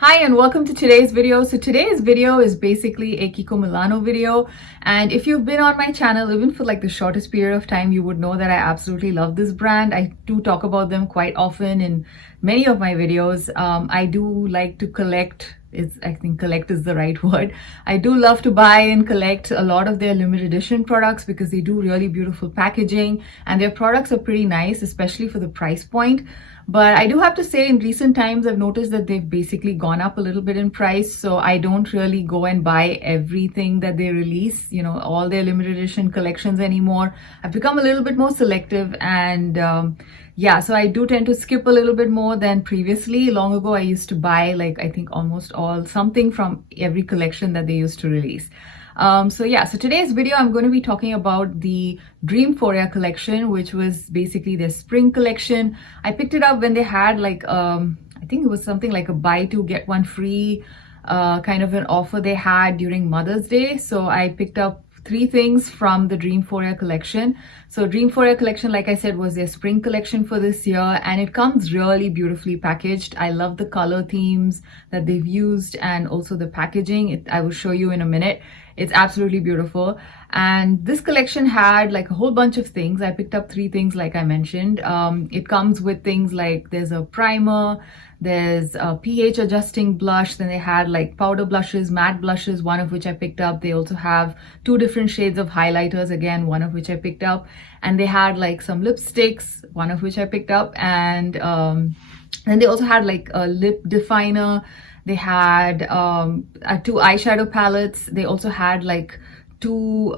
Hi and welcome to today's video. So today's video is basically a Kiko Milano video, and if you've been on my channel even for like the shortest period of time, you would know that I absolutely love this brand. I do talk about them quite often in many of my videos. I do like to collect. I think collect is the right word. I do love to buy and collect a lot of their limited edition products because they do really beautiful packaging and their products are pretty nice, especially for the price point. But I do have to say in recent times, I've noticed that they've basically gone up a little bit in price. So I don't really go and buy everything that they release, all their limited edition collections anymore. I've become a little bit more selective and yeah, so I do tend to skip a little bit more than previously. Long ago, I used to buy I think almost something from every collection that they used to release. So today's video, I'm going to be talking about the Dreamphoria collection, which was basically their spring collection. I picked it up when they had I think it was something like a buy two get one free kind of an offer they had during Mother's Day. So I picked up 3 things from the Dreamphoria collection. So Dreamphoria collection, like I said, was their spring collection for this year, and it comes really beautifully packaged. I love the color themes that they've used and also the packaging. I will show you in a minute. It's absolutely beautiful. And this collection had like a whole bunch of things. I picked up 3 things like I mentioned. It comes with things like there's a primer, there's a pH adjusting blush, then they had like powder blushes, matte blushes, one of which I picked up. They also have 2 different shades of highlighters, again, one of which I picked up. And they had like some lipsticks, one of which I picked up. And then they also had like a lip definer. They had 2 eyeshadow palettes. They also had like 2,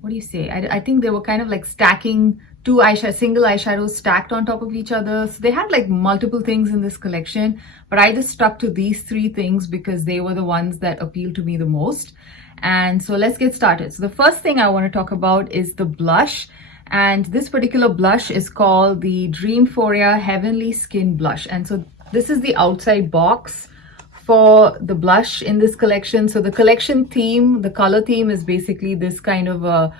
what do you say? I think they were kind of like stacking 2 single eyeshadows stacked on top of each other. So they had like multiple things in this collection, but I just stuck to these 3 things because they were the ones that appealed to me the most. And so let's get started. So the first thing I want to talk about is the blush. And this particular blush is called the Dreamphoria Heavenly Skin Blush. And so this is the outside box for the blush in this collection. So the collection theme, the color theme is basically this kind of a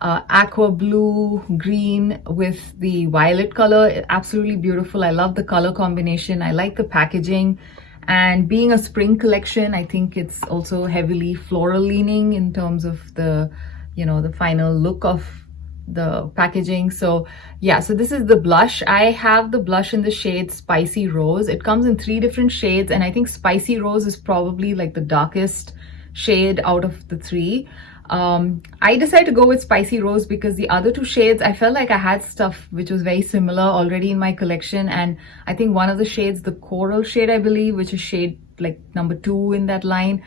aqua blue green with the violet color. Absolutely beautiful. I love the color combination. I like the packaging. And being a spring collection, I think it's also heavily floral leaning in terms of the, the final look of the packaging. So yeah, so this is the blush. I have the blush in the shade Spicy Rose. It comes in 3 different shades, and I think Spicy Rose is probably like the darkest shade out of the 3. I decided to go with Spicy Rose because the other 2 shades, I felt like I had stuff which was very similar already in my collection. And I think one of the shades, the coral shade, I believe, which is shade like number 2 in that line,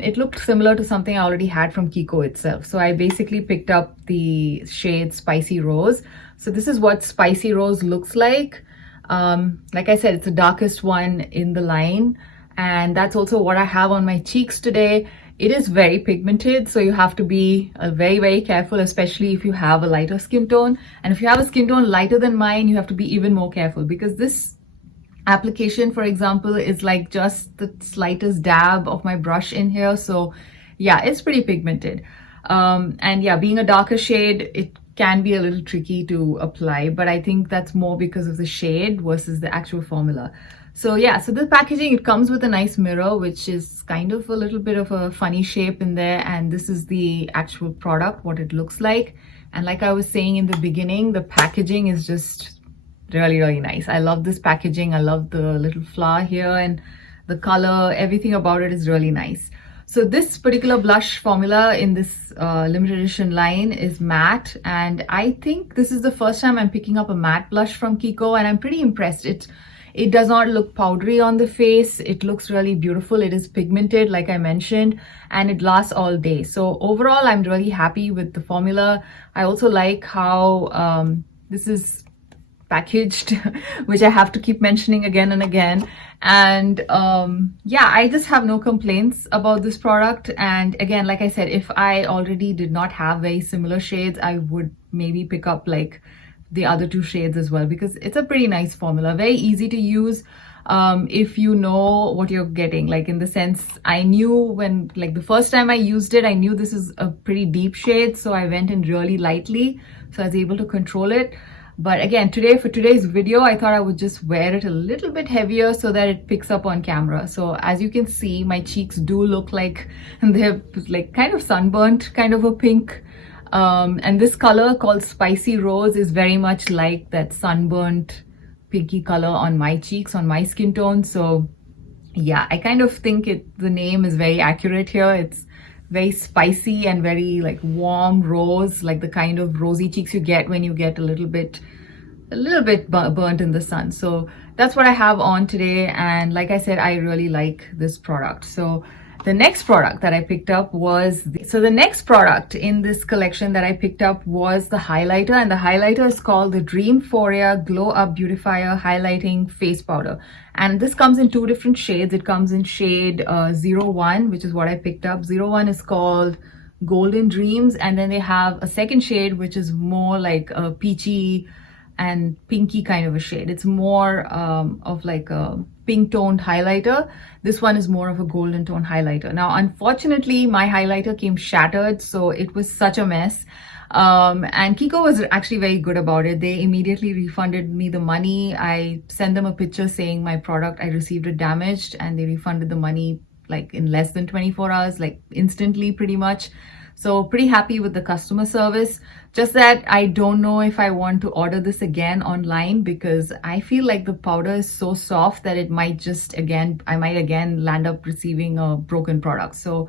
it looked similar to something I already had from Kiko itself. So I basically picked up the shade Spicy Rose. So this is what Spicy Rose looks like. Like I said, it's the darkest one in the line. And that's also what I have on my cheeks today. It is very pigmented, so you have to be very, very careful, especially if you have a lighter skin tone. And if you have a skin tone lighter than mine, you have to be even more careful because this application, for example, is like just the slightest dab of my brush in here. So yeah, it's pretty pigmented. And yeah, being a darker shade, it can be a little tricky to apply, but I think that's more because of the shade versus the actual formula. So yeah, so the packaging, it comes with a nice mirror, which is kind of a little bit of a funny shape in there. And this is the actual product, what it looks like. And like I was saying in the beginning, the packaging is just really, really nice. I love this packaging. I love the little flower here and the color, everything about it is really nice. So this particular blush formula in this limited edition line is matte. And I think this is the first time I'm picking up a matte blush from Kiko, and I'm pretty impressed. It does not look powdery on the face. It looks really beautiful. It is pigmented, like I mentioned, and it lasts all day. So overall, I'm really happy with the formula. I also like how this is packaged, which I have to keep mentioning again and again. And yeah, I just have no complaints about this product. And again, like I said, if I already did not have very similar shades, I would maybe pick up like the other 2 shades as well, because it's a pretty nice formula, very easy to use if you know what you're getting. Like in the sense, I knew when like the first time I used it, I knew this is a pretty deep shade, so I went in really lightly, so I was able to control it. But again, for today's video, I thought I would just wear it a little bit heavier so that it picks up on camera. So as you can see, my cheeks do look like they're like kind of sunburnt, kind of a pink. And this color called Spicy Rose is very much like that sunburnt pinky color on my cheeks, on my skin tone. So yeah, I kind of think the name is very accurate here. It's very spicy and very like warm rose, like the kind of rosy cheeks you get when you get a little bit burnt in the sun. So that's what I have on today, and like I said, I really like this product. So the next product that I picked up was the next product in this collection that I picked up was the highlighter, and the highlighter is called the Dreamphoria Glow Up Beautifier Highlighting Face Powder. And this comes in two different shades. It comes in shade 01, which is what I picked up. 01 is called Golden Dreams, and then they have a second shade which is more like a peachy and pinky kind of a shade. It's more of like a pink toned highlighter. This one is more of a golden tone highlighter. Now, unfortunately, my highlighter came shattered, so it was such a mess. And Kiko was actually very good about it. They immediately refunded me the money. I sent them a picture saying my product, I received it damaged, and they refunded the money like in less than 24 hours, like instantly pretty much. So pretty happy with the customer service. Just that I don't know if I want to order this again online, because I feel like the powder is so soft that it might just I might again land up receiving a broken product. So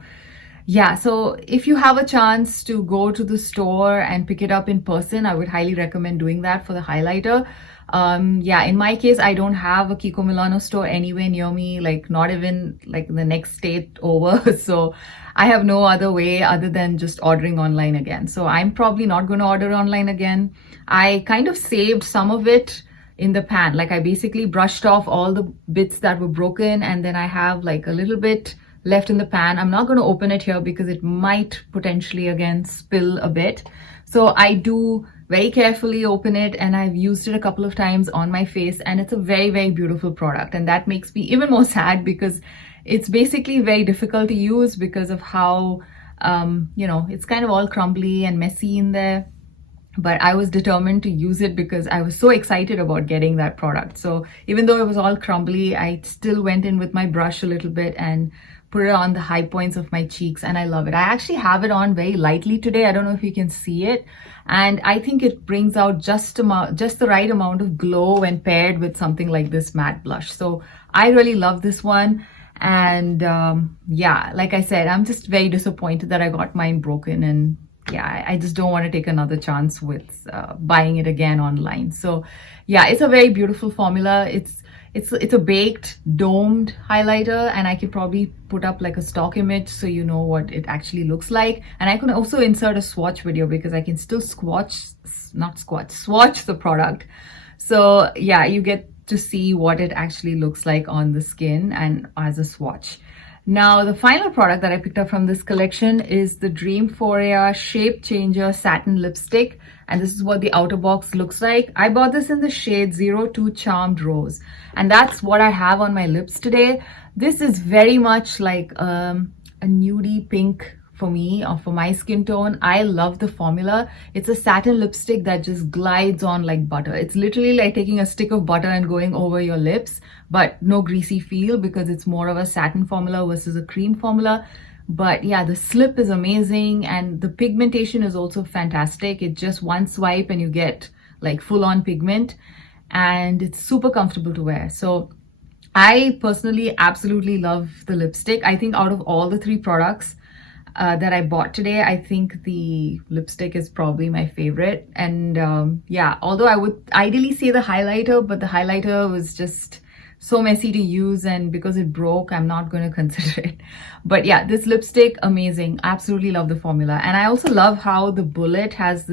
yeah, so if you have a chance to go to the store and pick it up in person, I would highly recommend doing that for the highlighter. Yeah, in my case, I don't have a Kiko Milano store anywhere near me, like not even like the next state over. So I have no other way other than just ordering online again. So I'm probably not going to order online again. I kind of saved some of it in the pan. Like I basically brushed off all the bits that were broken, and then I have like a little bit left in the pan. I'm not going to open it here because it might potentially again spill a bit. So I do very carefully open it, and I've used it a couple of times on my face, and it's a very, very beautiful product. And that makes me even more sad because it's basically very difficult to use because of how, you know, it's kind of all crumbly and messy in there. But I was determined to use it because I was so excited about getting that product. So even though it was all crumbly, I still went in with my brush a little bit and put it on the high points of my cheeks, and I love it. I actually have it on very lightly today. I don't know if you can see it. And I think it brings out just the right amount of glow when paired with something like this matte blush. So I really love this one. And yeah, like I said, I'm just very disappointed that I got mine broken, and yeah, I just don't want to take another chance with buying it again online. So yeah, it's a very beautiful formula. It's a baked domed highlighter, and I could probably put up like a stock image so you know what it actually looks like. And I can also insert a swatch video because I can still swatch the product. So yeah, you get to see what it actually looks like on the skin and as a swatch. Now, the final product that I picked up from this collection is the Dreamphoria Shape Changer Satin Lipstick. And this is what the outer box looks like. I bought this in the shade 02 Charmed Rose. And that's what I have on my lips today. This is very much like a nudie pink for me, or for my skin tone. I love the formula. It's a satin lipstick that just glides on like butter. It's literally like taking a stick of butter and going over your lips, but no greasy feel because it's more of a satin formula versus a cream formula. But yeah, the slip is amazing, and the pigmentation is also fantastic. It's just one swipe and you get like full on pigment, and it's super comfortable to wear. So I personally absolutely love the lipstick. I think out of all the three products that I bought today, I think the lipstick is probably my favorite. And yeah, although I would ideally say the highlighter, but the highlighter was just so messy to use, and because it broke, I'm not going to consider it. But yeah, this lipstick, amazing. Absolutely love the formula. And I also love how the bullet has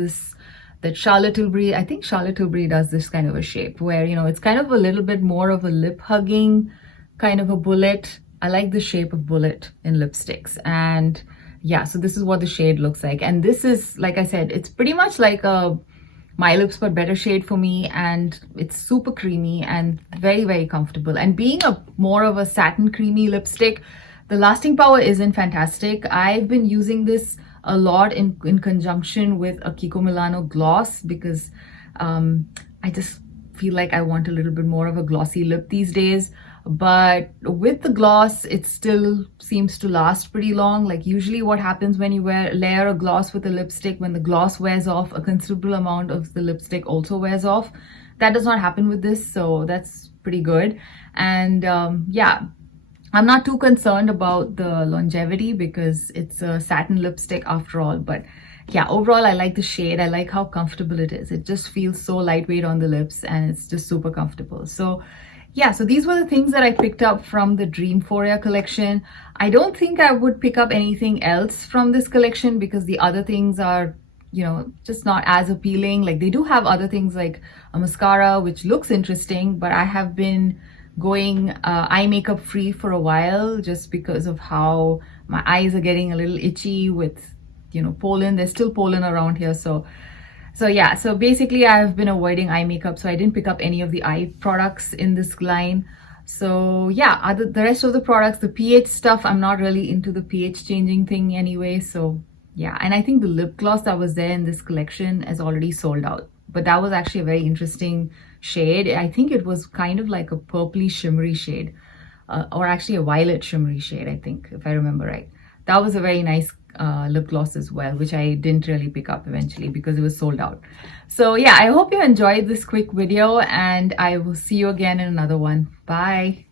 that Charlotte Tilbury, I think Charlotte Tilbury does this kind of a shape where, you know, it's kind of a little bit more of a lip hugging kind of a bullet. I like the shape of bullet in lipsticks. And yeah, so this is what the shade looks like. And this is, like I said, it's pretty much like a My Lips But Better shade for me, and it's super creamy and very, very comfortable. And being more of a satin creamy lipstick, the lasting power isn't fantastic. I've been using this a lot in conjunction with a Kiko Milano gloss because I just feel like I want a little bit more of a glossy lip these days. But with the gloss, it still seems to last pretty long. Like usually what happens when you layer a gloss with a lipstick, when the gloss wears off, a considerable amount of the lipstick also wears off. That does not happen with this, so that's pretty good. And yeah, I'm not too concerned about the longevity because it's a satin lipstick after all. But yeah, overall, I like the shade. I like how comfortable it is. It just feels so lightweight on the lips and it's just super comfortable. So yeah, so these were the things that I picked up from the Dreamphoria collection. I don't think I would pick up anything else from this collection because the other things are, you know, just not as appealing. Like they do have other things like a mascara, which looks interesting, but I have been going eye makeup free for a while just because of how my eyes are getting a little itchy with, you know, pollen. There's still pollen around here, so yeah, so basically I've been avoiding eye makeup, so I didn't pick up any of the eye products in this line. So yeah, the rest of the products, the pH stuff, I'm not really into the pH changing thing anyway. So yeah, and I think the lip gloss that was there in this collection is already sold out. But that was actually a very interesting shade. I think it was kind of like a purpley shimmery shade, or actually a violet shimmery shade, I think, if I remember right. That was a very nice lip gloss as well, which I didn't really pick up eventually because it was sold out. So yeah, I hope you enjoyed this quick video and I will see you again in another one. Bye.